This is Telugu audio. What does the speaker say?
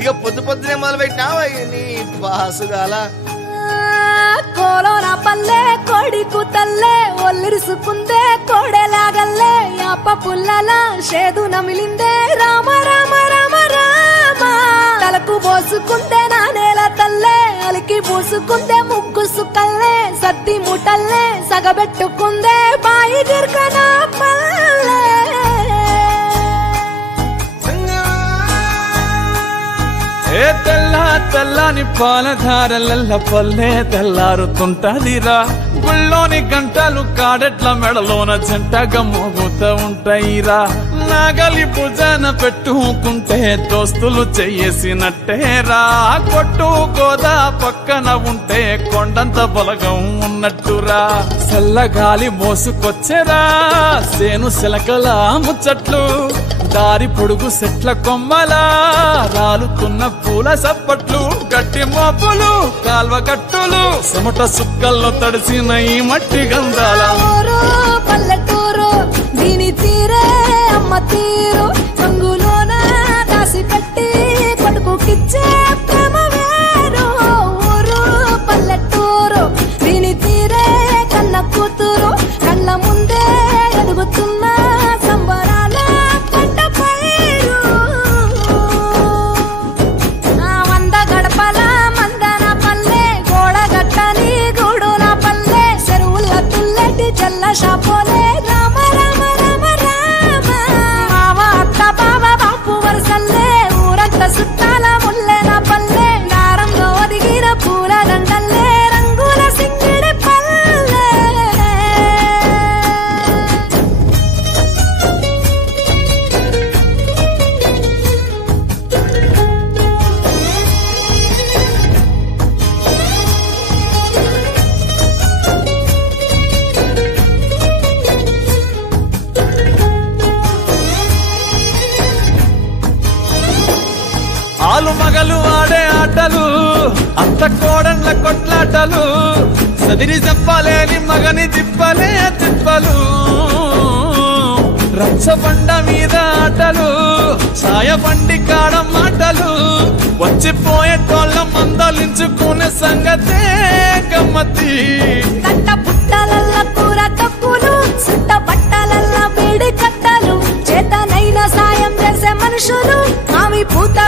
ఇక పొద్దు పొద్దునే మొదలు పెట్టినావా నీ పాసుగాల కోలోన పల్లె కోడి కూతల్లే ఒల్లిరుసుకుందే కోడెలాగల్లే యాప పుల్లల షేదు నమిలిందే రామ రామ రామ రామ తలకు పోసుకుందే నా నేల తల్లే అలికి పూసుకుందే ముగ్గు సుక్కల్లే సద్ది ముటల్లే సగబెట్టుకుందే బాయి గిర్కన పల్లె ఏ తెల్ల తెల్లని పాలధారలల్ల పల్లె తెల్లారుతుంటదిరా గుళ్ళోని గంటలు కాడెట్ల మెడలోన జంటగా మోగుతూ ఉంటాయిరా నాగలి భుజాన పెట్టుకుంటే దోస్తులు చెయ్యేసినట్టేరా కొట్టు గోదా పక్కన ఉంటే కొండంత బలగం ఉన్నట్టురా చల్లగాలి మోసుకొచ్చేరా సేను శిలకల ముచ్చట్లు దారి పొడుగు సెట్ల కొమ్మలా రాలుతున్న పూల సప్పట్లు గట్టి మోపులు కాల్వ గట్టులు చెమట సుక్కల్లో తడిసిన ఈ మట్టి గంధాల పల్లెటూరు దీని తీరే అమ్మ తీరు రంగులోన దాసి కట్టి కొడుకుకిచ్చే ప్రేమ వేరు ఊరు పల్లెటూరు దీని తీరే కన్న కూతురు కళ్ళ ముందే ఎదుగుతున్న సంబరాల పంట పైరు వంద గడపల మందన పల్లె గోడగట్టని గూడున పల్లె చెరువుల తుల్లటి చల్ల షాపోలే రామ రామ రామ రామ మావ అత్త బావ బాపు వరసల్లే ఊరంత సుట్టాల ముల్లెన పల్లె దారంలో ఒదిగిన పూల దండల్లే రంగుల సింగిడి పల్లె ఆలు మగలు ఆడే ఆటలు అత్త కోడన్ల కొట్లాటలు సదిరి చెప్పలేని మగని తిప్పలే తిప్పలు రచ్చబండ మీద ఆటలు ఛాయబండి కాడ మాటలు వచ్చిపోయేటోళ్ళ మందలించుకునే సంగతే గమ్మతి కట్ట పుట్టలల్ల కూర తప్పులు సుట్ట బట్టలల్ల వేడి కట్టలు చేతనైన సాయం చేసే మనుషులు ఆమె పూత